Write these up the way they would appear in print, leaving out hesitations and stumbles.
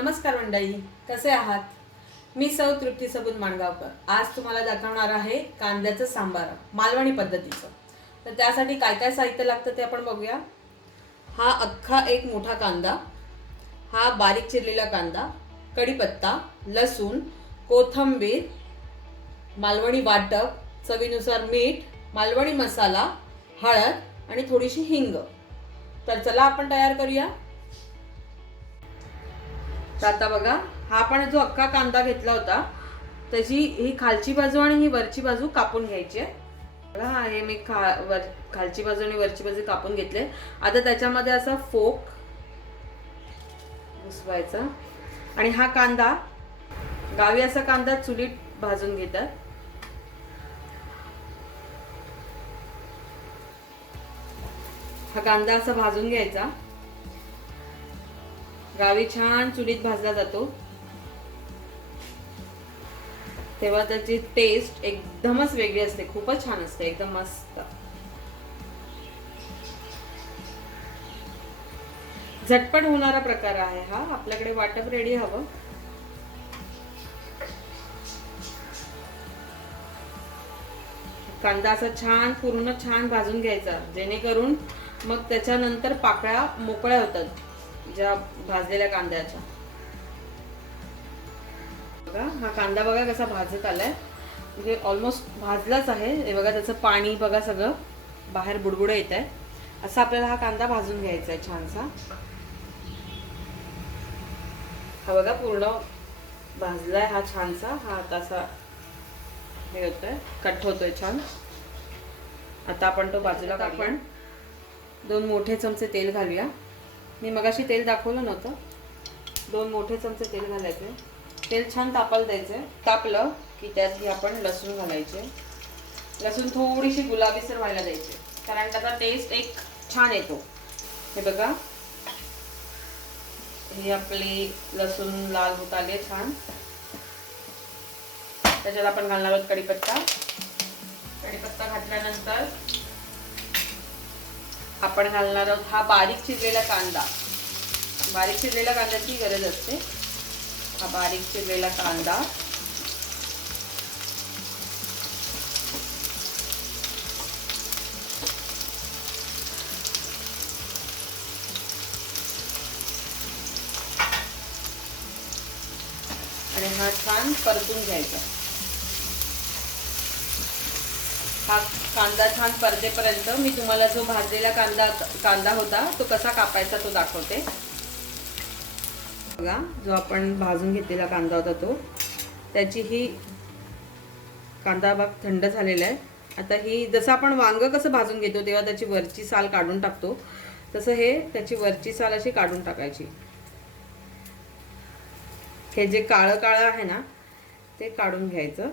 नमस्कार मंडळी, कसे आहात? मी सौ तृप्ती सबूत माणगावकर. आज तुम्हाला दाखवणार आहे कांद्याचं सांबार मालवणी पद्धतीचं. तर त्यासाठी काय काय साहित्य लागतं ते आपण बघूया. हा अख्खा एक मोठा कांदा, हा बारीक चिरलेला कांदा, कढीपत्ता, लसूण, कोथिंबीर, मालवणी वाटप, चवीनुसार मीठ, मालवणी मसाला, हळद आणि थोडीशी हिंग. तर चला आपण तयार करूया. तर आता बघा, हा आपण जो अख्खा कांदा घेतला होता त्याची ही खालची बाजू आणि ही वरची बाजू कापून घ्यायची आहे. बघा, हा हे मी खालची बाजू आणि वरची बाजू कापून घेतले. आता त्याच्यामध्ये असा फोक घुसवायचा आणि हा कांदा, गावी असा कांदा चुलीत भाजून घेतात. हा कांदा असा भाजून घ्यायचा. गावी छान चुलीत भाजला जातो, तेव्हा त्याची टेस्ट एकदमच वेगळी असते, खूपच छान असते, एकदम मस्त. झटपट होणारा प्रकार आहे हा. आपल्याकडे वाटप रेडी हवं. कांदा असा छान पूर्ण छान भाजून घ्यायचा, जेणेकरून मग त्याच्यानंतर पाकळ्या मोकळ्या होतात ज्या भाजलेल्या कांद्याच्या. बघा, हा कांदा बघा कसा भाजत आलाय, म्हणजे ऑलमोस्ट भाजलाच आहे. हे बघा, त्याचं पाणी बघा सगळं बाहेर बुडबुड येत आहे. असा आपल्याला हा कांदा भाजून घ्यायचा आहे छानसा. हा बघा पूर्ण भाजलाय हा छानसा. हा आता असा हे होतोय, कट होतोय छान. आता आपण तो बाजूला काढूया. आपण 2 मोठे चमचे तेल घालूया. मी मगाशी तेल दाखवलं नव्हतं. 2 मोठे चमचे तेल घालायचे. तेल छान तापायला द्यायचे. तापलं की त्यात आपण लसूण घालायचे. लसूण थोडीशी गुलाबीसर व्हायला द्यायचे, कारण त्याचा टेस्ट एक छान येतो. हे बघा, हे आपले लसूण लाल होत आले छान. त्याच्यात आपण घालणार आहोत कढीपत्ता. कढीपत्ता घातल्यानंतर आपण घालणार आहोत हा बारीक चिरलेला कांदा. बारीक चिरलेल्या कांद्याची गरज असते. हा बारीक चिरलेला कांदा, आणि हा छान परतून घ्यायचा. हा कांदा छान परतेपर्यंत मी तुम्हाला जो भाजलेला कांदा होता तो कसा कापायचा तो दाखवते. बघा, जो आपण भाजून घेतलेला कांदा होता तो, त्याची ही कांदा भाग थंड झालेला आहे. आता ही जसं आपण वांग कसं भाजून घेतो तेव्हा त्याची वरची साल काढून टाकतो, तसं हे त्याची वरची साल अशी काढून टाकायची. हे जे काळं काळं आहे ना ते काढून घ्यायचं.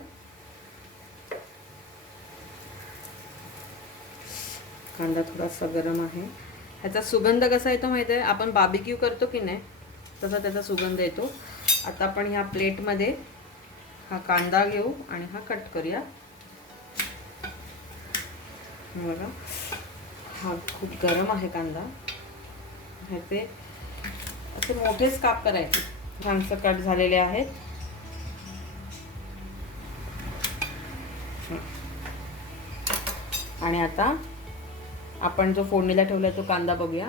कांदा थोडासा गरम आहे. ह्याचा सुगंध कसा येतो माहिती आहे? आपण बार्बिक्यू करतो की नाही, तसा त्याचा सुगंध येतो. आता आपण ह्या प्लेटमध्ये हा कांदा घेऊ आणि हा कट करूया. बघा, हा खूप गरम आहे कांदा. ह्याचे असे मोठेच काप करायचे. छानसं कट झालेले आहेत. आणि आता आपण जो फोडणीला ठेवला तो कांदा बघूया.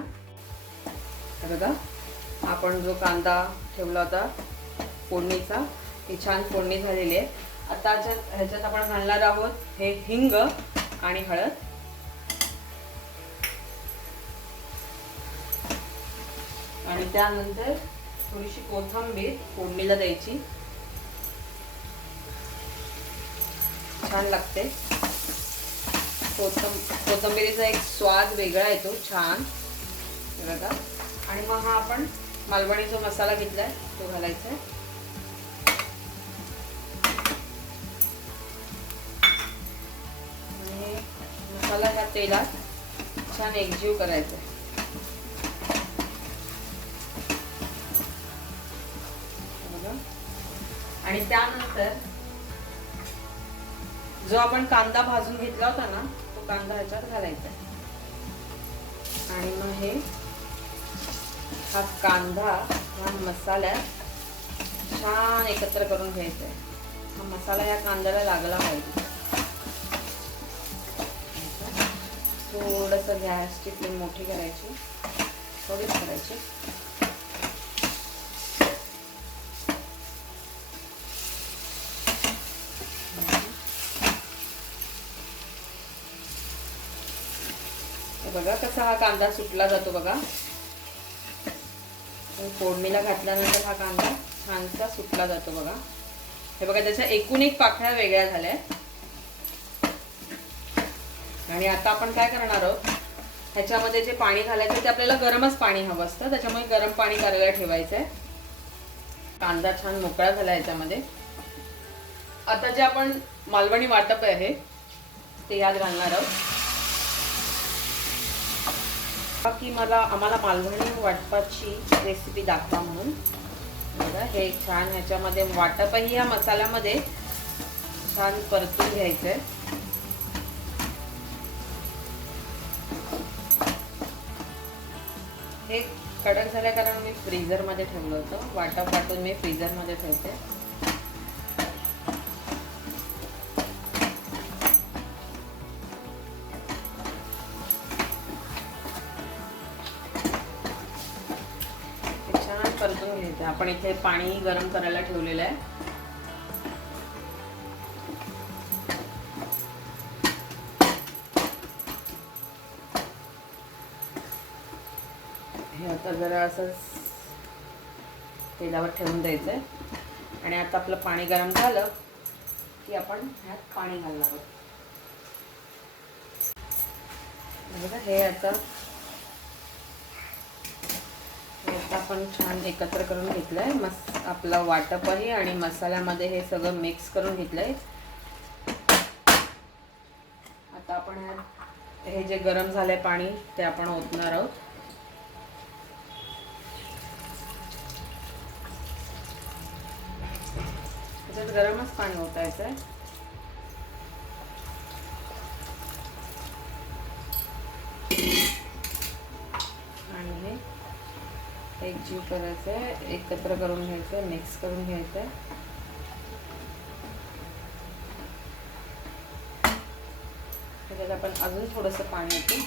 बघा, आपण जो कांदा ठेवला होता फोडणीचा, ती छान फोडणी झालेली आहे. आता ह्याच्यात आपण घालणार आहोत हे हिंग आणि हळद. आणि त्यानंतर थोडीशी कोथिंबीर फोडणीला द्यायची. छान लागते. कोथिंबीरीचा एक स्वाद वेगळा येतो छान. बघा, आणि मग हा आपण मालवणी जो मसाला घेतलाय तो घालायचा. आणि मसाला ह्या तेलात छान एकजीव करायचा. आणि त्यानंतर जो आपण कांदा भाजून घेतला होता ना तो कांदा ह्याच्यात घालायचा. आणि मग हे हा कांदा ह्या मसाल्यात छान एकत्र करून घ्यायचं आहे. हा मसाला या कांद्याला लागला पाहिजे. थोडंसं गॅसची फ्लेम मोठी करायची, थोडीच करायची. बघा कसा हा कांदा सुटला जातो बघा. फोडणीला घातल्यानंतर हा कांदा छानसा सुटला जातो बघा. हे बघा त्याच्या एकूण एक पाकळ्या वेगळ्या झाल्या. आणि आता आपण काय करणार आहोत, ह्याच्यामध्ये जे पाणी घालायचं ते आपल्याला गरमच पाणी हवं असतं, त्याच्यामुळे गरम पाणी करायला ठेवायचं आहे. कांदा छान मोकळा झाला याच्यामध्ये. आता जे आपण मालवणी वाटप आहे ते यात घालणार आहोत. की आम्हाला मालवणी वाटपाची रेसिपी दाखवा म्हणून बघा. हे छान ह्याच्यामध्ये वाटपही या मसाल्यामध्ये छान परतून घ्यायचंय. हे कडक झाल्या कारण मी फ्रीझर मध्ये ठेवलं होतं. वाटप वाटून मी फ्रीझर मध्ये ठेवते. परतून घ्यायचं. आपण इथे पाणी गरम करायला ठेवलेलं आहे. हे आता जरा असं तेलावर ठेवून द्यायचंय. आणि आता आपलं पाणी गरम झालं की आपण ह्यात पाणी घालणार आहोत. बघा हे आता आपण छान एकत्र करून घेतलंय. आपलं वाटपही आणि मसाल्यामध्ये हे सगळं मिक्स करून घेतलंय. आता आपण हे जे गरम झालंय पाणी ते आपण ओतणार आहोत. त्याच्यात गरमच पाणी ओतायचंय. आणि हे एकजीव करायचंय, एकत्र करून घ्यायचंय, मिक्स करून घ्यायचंय. त्याच्यात आपण अजून थोडंसं पाणी ओतू.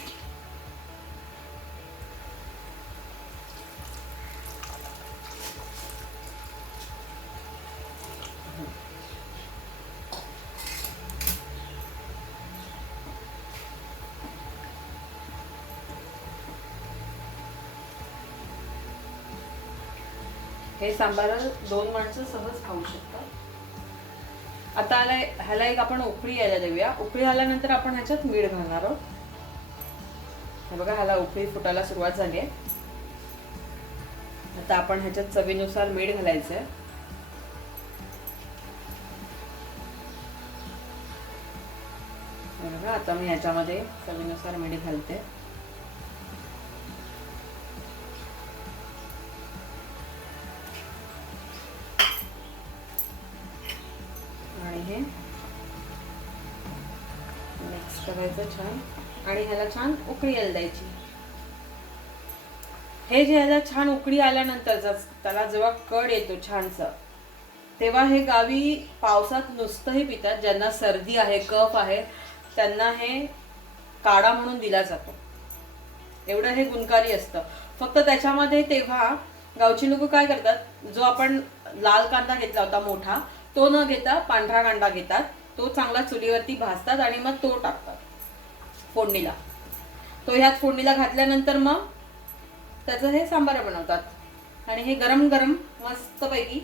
हे सांबार 2 माणसं सहज खाऊ शकतात. आता ह्याला एक आपण उकळी यायला देऊया. उकळी आल्यानंतर आपण ह्याच्यात मीठ घालणार आहोत. हे बघा ह्याला उकळी फुटायला सुरुवात झाली आहे. आता आपण ह्याच्यात चवीनुसार मीठ घालायचंय. बघा आता मी ह्याच्यामध्ये चवीनुसार मीठ घालते. हे मिक्स करायचं छान आणि ह्याला छान उकळी यायला द्यायची. हे जे ह्याला छान उकळी आल्यानंतर त्याला जेव्हा कड येतो छानसा, तेव्हा हे गावी पावसात नुसतंही पितात. ज्यांना सर्दी आहे, कफ आहे, त्यांना हे काढा म्हणून दिला जातो. एवढं हे गुणकारी असतं. फक्त त्याच्यामध्ये तेव्हा गावची लोक काय करतात, जो आपण लाल कांदा घेतला होता मोठा, तो न घेता पांढरा कांदा घेतात. तो चांगला चुलीवरती भाजतात आणि मग तो टाकतात फोडणीला. तो ह्यात फोडणीला घातल्यानंतर मग त्याचं हे सांबार बनवतात. आणि हे गरम गरम मस्तपैकी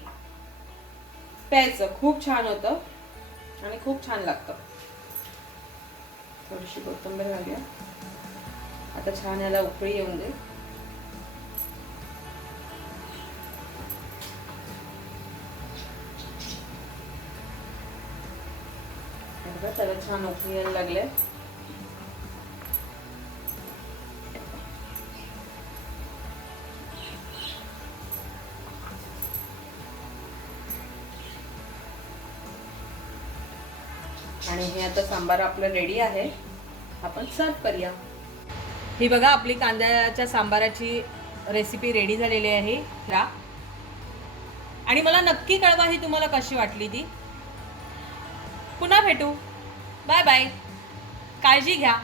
प्यायचं. खूप छान होतं आणि खूप छान लागतं. थोडीशी कोथिंबीर घालूया. आता छान याला उकळी येऊन दे. त्याला छान उकळी यायला लागले. आणि हे आता सांबार आपलं रेडी आहे. आपण सर्व करूया. ही बघा आपली कांद्याच्या सांबाराची रेसिपी रेडी झालेली आहे. आणि मला नक्की कळवा ही तुम्हाला कशी वाटली ती. पुन्हा भेटू. Bye bye. काळजी घ्या.